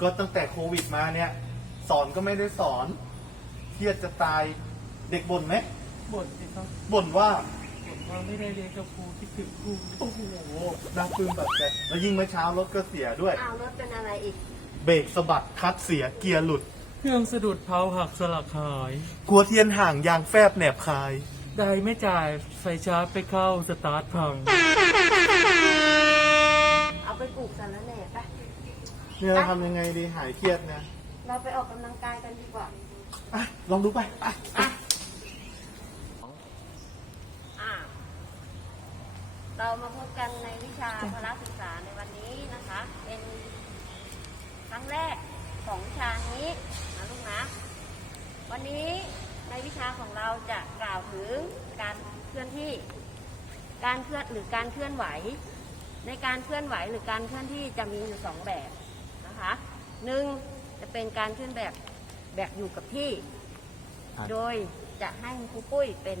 ก็ตั้งแต่โควิดมาเนี่ย สอนก็ไม่ได้สอนเครียดจะตายเด็กบ่นไหมบ่นสิครับบ่นว่าบ่นว่าไม่ได้เรียนกับครูคิดถึงครูโอ้โหน่าปลื้มแบบใจแล้วยิ่งเมื่อเช้ารถก็เสียด้วยอ้าวรถเป็นอะไรอีก เบรกสะบัดคลัดเสียเกียร์หลุด เครื่องสะดุดเผาหักสลักหายกลัวเทียนห่างยางแฟบแหนบคาย ได้ไม่จ่ายไฟชาร์จไปเข้าสตาร์ทพัง เนี่ยเราทำยังไงดีหายเครียดเนี่ยเราไปออกกำลังกายกันดีกว่าอะลองดูไปอะอะอะเรามาพบกันในวิชาพละศึกษาในวันนี้นะคะ เป็นครั้งแรกของวิชานี้นะลูกนะ วันนี้ในวิชาของเราจะกล่าวถึงการเคลื่อนที่ การเคลื่อนหรือการเคลื่อนไหว ในการเคลื่อนไหวหรือการเคลื่อนที่จะมีอยู่สองแบบ นะคะหนึ่งจะเป็นการเคลื่อนแบบแบบอยู่กับที่โดยจะให้ครูปุ้ยเป็น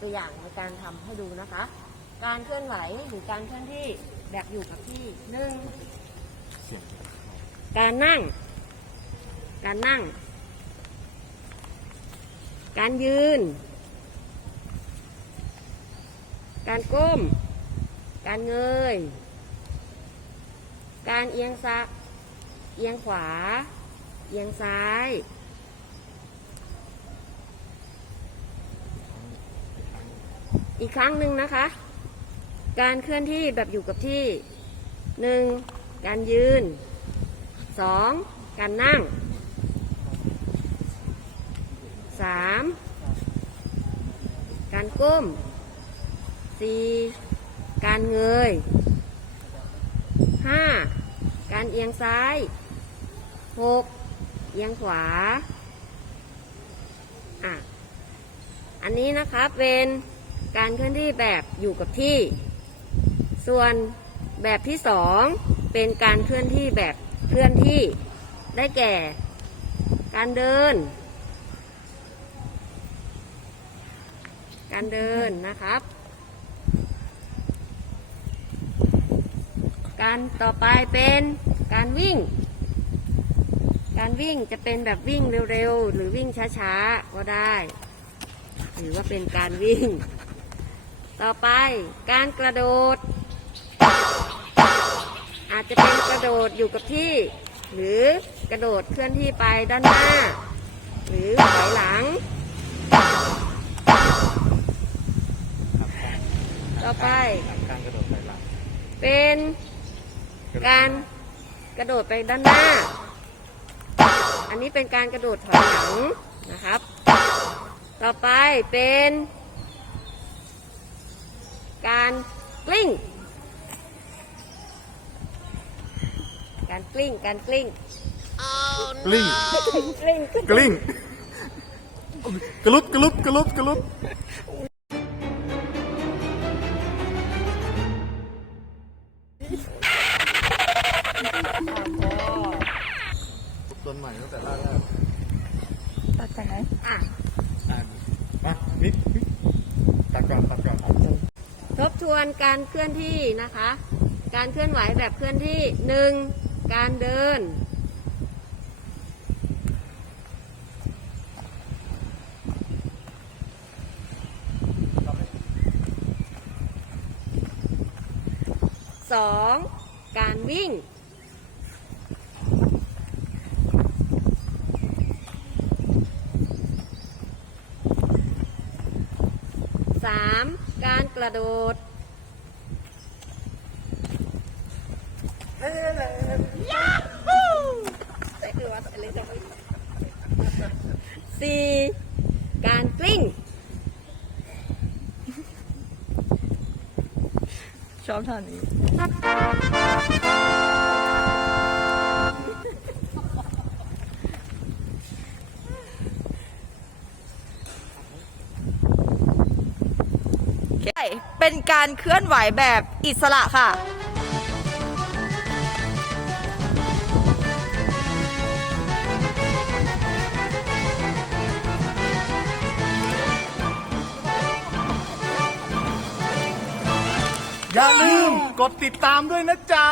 ตัวอย่างในการทำให้ดูนะคะ การเคลื่อนไหวหรือการเคลื่อนที่แบบอยู่กับที่หนึ่งการนั่ง การนั่ง การยืน การก้ม การเงย การเอียงซ้าย เอียงขวา เอียงซ้าย อีกครั้งหนึ่งนะคะ การเคลื่อนที่แบบอยู่กับที่หนึ่งการยืนสองการนั่งสามการก้มสี่การเงยห้าการเอียงซ้าย หกเอียงขวา อะ อันนี้นะคะเป็นการเคลื่อนที่แบบอยู่กับที่ ส่วนแบบที่สองเป็นการเคลื่อนที่แบบเคลื่อนที่ ได้แก่ การเดิน การเดินนะครับ การต่อไปเป็นการวิ่ง การวิ่งจะเป็นแบบวิ่งเร็วๆ หรือวิ่งช้าๆ ก็ได้ หรือว่าเป็นการวิ่ง ต่อไปการกระโดด อาจจะเป็นกระโดดอยู่กับที่ หรือกระโดดเคลื่อนที่ไปด้านหน้า หรือถอยหลัง ต่อไป การกระโดดไปหลังเป็นการกระโดดไปด้านหน้า อันนี้เป็นการกระโดดถอยหลังนะครับ ต่อไปเป็น การกลิ้ง การกลิ้ง การกลิ้ง กลิ้งกลิ้งกลิ้งกระลุดกระลุดกระลุดกระลุด ตั้งแต่แรกแรกตัดจากไหนอะมานิดนิดตัดก่อนตัดก่อนตัดก่อนทบทวนการเคลื่อนที่นะคะ การเคลื่อนไหวแบบเคลื่อนที่หนึ่งการเดินสองการวิ่ง สามการกระโดดสี่การกลิ้ง ชอบท่านี้ เป็นการเคลื่อนไหวแบบอิสระค่ะ อย่าลืมกดติดตามด้วยนะจ๊ะ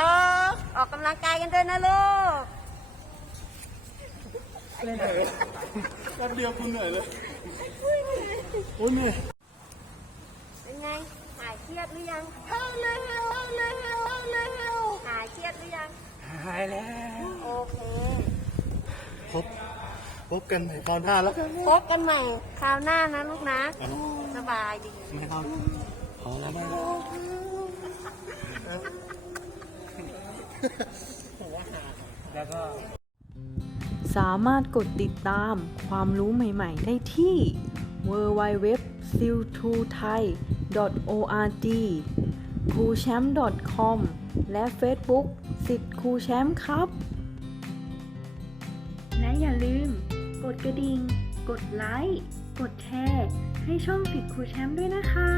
ออกกำลังกายกันด้วยนะลูกแป๊บเดียวคุณเหนื่อยเลย โอ้ยเหนื่อย เป็นไง หายเค รียดหรือยังเอาเลยเอาเลยเอาเลยหายเครียดหรือยัง หายแล้ว โอเค พบ พบกันใหม่คราวหน้าแล้วกันพบกันใหม่คราวหน้านะลูกนะ สบายดี ไม่เอาพอแล้วไม่เอาแล้วก็ สามารถกดติดตามความรู้ใหม่ ๆ ได้ที่ w w w s i l t o t h a i org c o o c h a m p com และ Facebook สิทธิ์ครูแชมป์ครับ และอย่าลืม กดกระดิ่ง กดไลค์ กดแชร์ ให้ช่องสิทธิ์ครูแชมป์ด้วยนะคะ